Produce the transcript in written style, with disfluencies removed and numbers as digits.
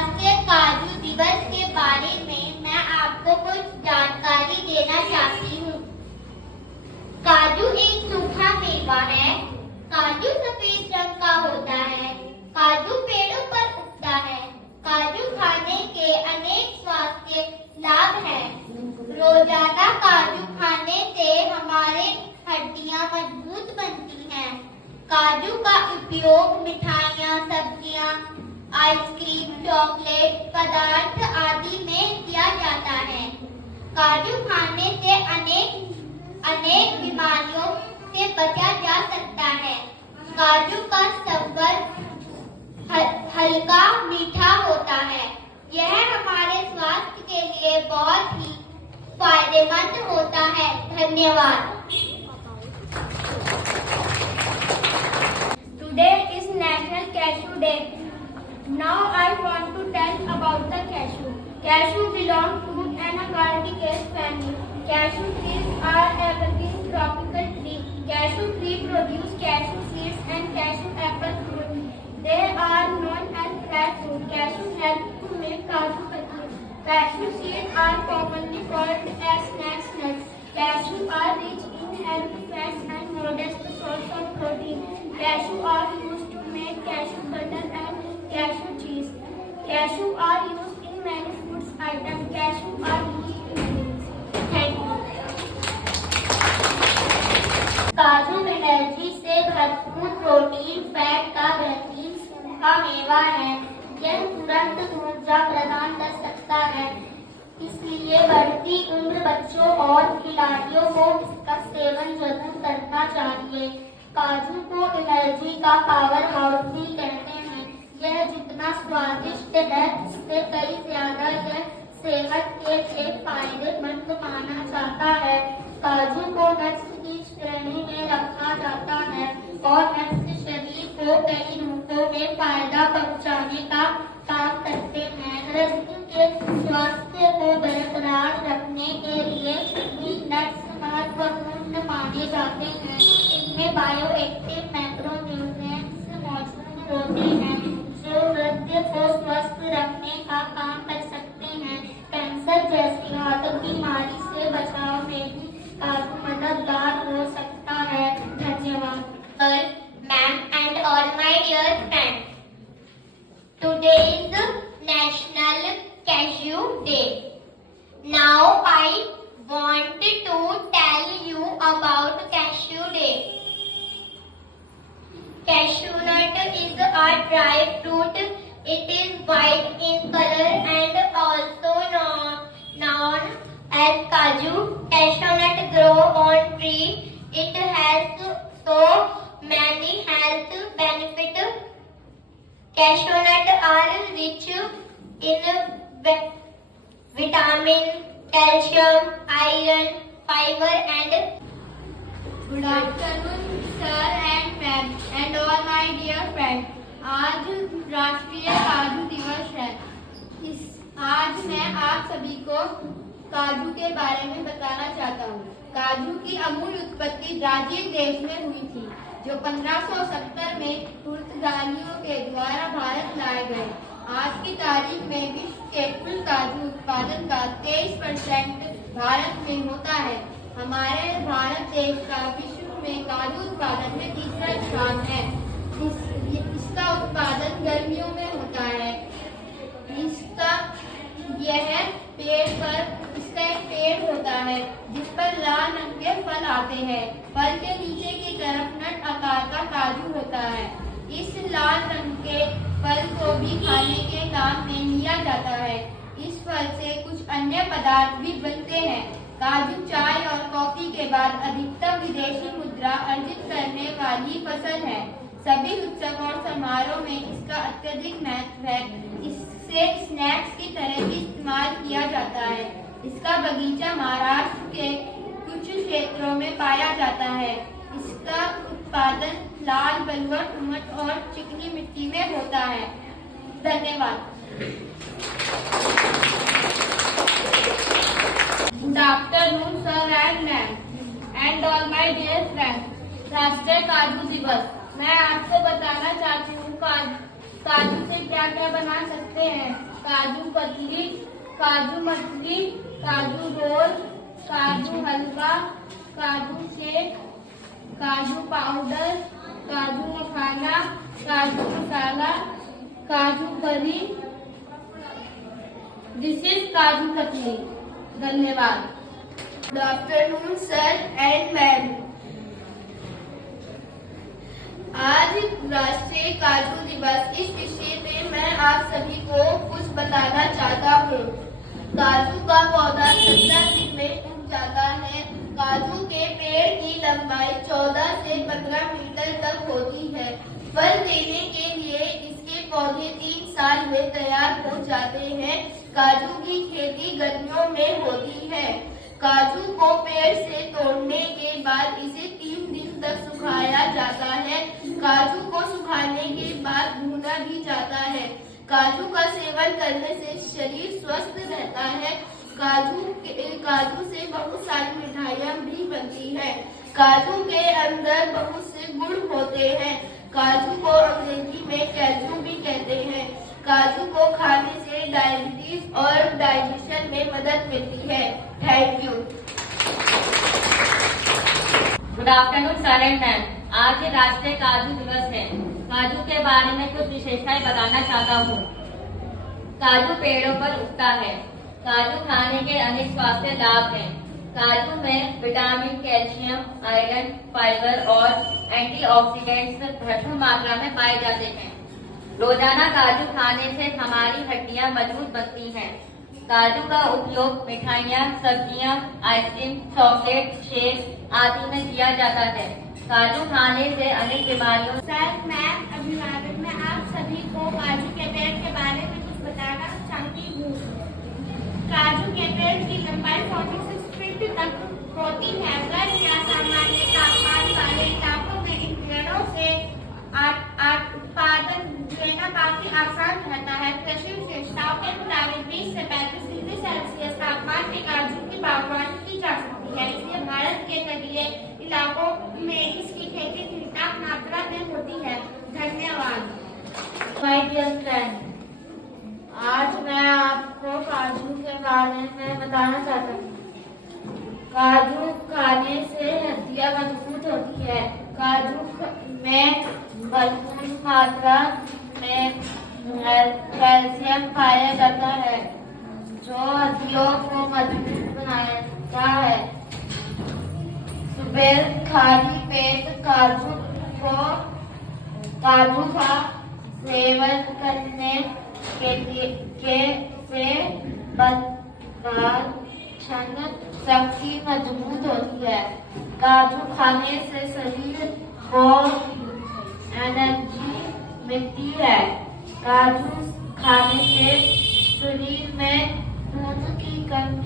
राष्ट्रीय काजू दिवस के बारे में मैं आपको कुछ जानकारी देना चाहती हूँ। काजू एक सूखा मेवा है। काजू सफेद रंग का होता है। काजू पेड़ों पर उगता है। काजू खाने के अनेक स्वास्थ्य लाभ हैं। रोजाना काजू खाने से हमारे हड्डियां मजबूत बनती हैं। काजू का उपयोग मिठाइयाँ, सब्जियाँ, आइसक्रीम, चॉकलेट पदार्थ आदि में किया जाता है। काजू खाने से अनेक बीमारियों से बचा जा सकता है। काजू का संवर हल्का मीठा होता है। यह हमारे स्वास्थ्य के लिए बहुत ही फायदेमंद होता है। धन्यवाद। Today is National Cashew Day. Now I want to tell about the cashew. Cashew belong to an Agaricales family. Cashew trees are evergreen tropical tree. Cashew tree produce cashew seeds and cashew apple fruit. They are known as fresh fruit. Cashew help to make cashew cutlery. Cashew seeds are commonly called as snack nuts. Cashew are rich in healthy fats and modest source of protein. Cashew are used to make cashew butter and cashew cheese. Cashew are used in many foods items. Cashew are used in medicines. Thank you. काजू energy से भरपूर protein fat का बेहतरीन सूखा मेवा है। यह तुरंत ऊर्जा प्रदान कर सकता है, इसलिए बढ़ती उम्र बच्चों और खिलाड़ियों को इसका सेवन जरूर करना चाहिए। काजू को एनर्जी का पावर हाउस भी कहते हैं। यह जितना स्वादिष्ट है, उससे कई ज्यादा यह सेहत के लिए फायदेमंद माना जाता है। काजू को नट्स की श्रेणी में रखा जाता है और नट्स शरीर को कई रूपों में फायदा पहुंचाने का काम करते हैं। हृदय के स्वास्थ्य को बरकरार रखने के लिए भी नट्स महत्वपूर्ण माने जाते हैं। इनमें बायोएक्टिव मैक्रोन्यूट्रिएंट्स मौजूद होते हैं जो हृदय को स्वस्थ रखने का काम कर सकते हैं। कैंसर जैसी घातक बीमारी से बचाव में भी काजू मददगार हो सकता है। धन्यवाद। Ma'am and all my dear friends, today is national cashew day. Now I want to tell you about cashew day. Cashew nut is a dry fruit. It is white in color and also known as kaju. Cashew nut grow on tree. It has so many health benefits. Cashew nut are rich in vitamin, calcium, iron, fiber and Good afternoon, sir and ma'am, and all my dear friends. आज राष्ट्रीय काजू दिवस है। आज मैं आप सभी को काजू के बारे में बताना चाहता हूँ। काजू की अमूल उत्पत्ति ब्राजील देश में हुई थी, जो 1570 में पुर्तगालियों के द्वारा भारत लाए गए। आज की तारीख में विश्व के कुल काजू उत्पादन का 23% भारत में होता है। हमारे भारत देश का विश्व में काजू उत्पादन में तीसरा स्थान है। इसका उत्पादन गर्मियों में होता है। इसका एक पेड़ होता है जिस पर लाल रंग के फल आते हैं। फल के नीचे की तरफ नट आकार का काजू होता है। इस लाल रंग के फल को भी खाने के काम में लिया जाता है। इस फल से कुछ अन्य पदार्थ भी बनते हैं। काजू चाय और कॉफी के बाद अधिकतम विदेशी मुद्रा अर्जित करने वाली फसल है। सभी उत्सव और समारोह में इसका अत्यधिक महत्व है। इससे स्नैक्स की तरह भी इस्तेमाल किया जाता है। इसका बगीचा महाराष्ट्र के कुछ क्षेत्रों में पाया जाता है। इसका उत्पादन लाल, बलुआ, दोमट और चिकनी मिट्टी में होता है। धन्यवाद। Good afternoon, sir and ma'am, and all my dear friends. राष्ट्रीय काजू दिवस। मैं आपको बताना चाहती हूँ काजू से क्या क्या बना सकते हैं। काजू कतली, काजू मछली, काजू रोल, काजू हलवा, काजू शेक, काजू पाउडर, काजू मखाना, काजू मसाला, काजू करी। This is kaju katli. धन्यवाद। Good afternoon sir and ma'am. आज राष्ट्रीय काजू दिवस, इस विषय में मैं आप सभी को कुछ बताना चाहता हूँ। काजू का पौधा 17 दिन में उग जाता है। काजू के पेड़ की लंबाई 14 से 15 मीटर तक होती है। फल देने के लिए इसके पौधे 3 साल में तैयार हो जाते हैं। काजू की खेती गर्मियों में होती है। काजू को पेड़ से तोड़ने के बाद इसे 3 दिन तक सुखाया जाता है। काजू को सुखाने के बाद भुना भी जाता है। काजू का सेवन करने से शरीर स्वस्थ रहता है। काजू से बहुत सारी मिठाइयाँ भी बनती हैं। काजू के अंदर बहुत से गुण होते हैं। काजू को अंग्रेजी में कैल्शियम भी कहते हैं। काजू को खाने से डायबिटीज और डाइजेशन में मदद मिलती है। Thank you. Good afternoon sir and ma'am. आज राष्ट्रीय काजू दिवस है। काजू के बारे में कुछ विशेषताएं बताना चाहता हूँ। काजू पेड़ों पर उगता है। काजू खाने के अनेक स्वास्थ्य लाभ हैं। काजू में विटामिन, कैल्शियम, आयरन, फाइबर और एंटीऑक्सीडेंट्स भरपूर मात्रा में पाए जाते हैं। रोजाना काजू खाने से हमारी हड्डियां मजबूत बनती हैं। काजू का उपयोग मिठाइयाँ, सब्जियाँ, आइसक्रीम, चॉकलेट, शेक आदि में किया जाता है। काजू खाने से अनेक बीमारियों सर, मैं अभिभावक में आप सभी को काजू के पेड़ के बारे में कुछ बताना चाहती हूँ। काजू के पेड़ की लंबाई 46 फीट तक होती है। गर्म या सामान्य तापमान वाले इलाकों में इन पेड़ों से उत्पादन लेना काफी आसान रहता है। कृषि विशेषताओं के मुताबिक 20 से 35 डिग्री सेल्सियस तापमान में काजू की बागवानी की जा सकती है। इसलिए भारत के तटीय इलाकों में इसकी खेती ठीक-ठाक मात्रा में होती है। धन्यवाद। माय डियर फ्रेंड, आज मैं आपको काजू के बारे में बताना चाहता हूँ। काजू खाने से हड्डियाँ मजबूत होती है। काजू में भरपूर मात्रा में कैल्शियम पाया जाता है, जो हड्डियों को मजबूत बनाता है। सुबह खाली पेट काजू का सेवन करने से पाचन शक्ति मजबूत होती है। काजू खाने से शरीर को एनर्जी मिलती है। काजू खाने से शरीर में खून की कमी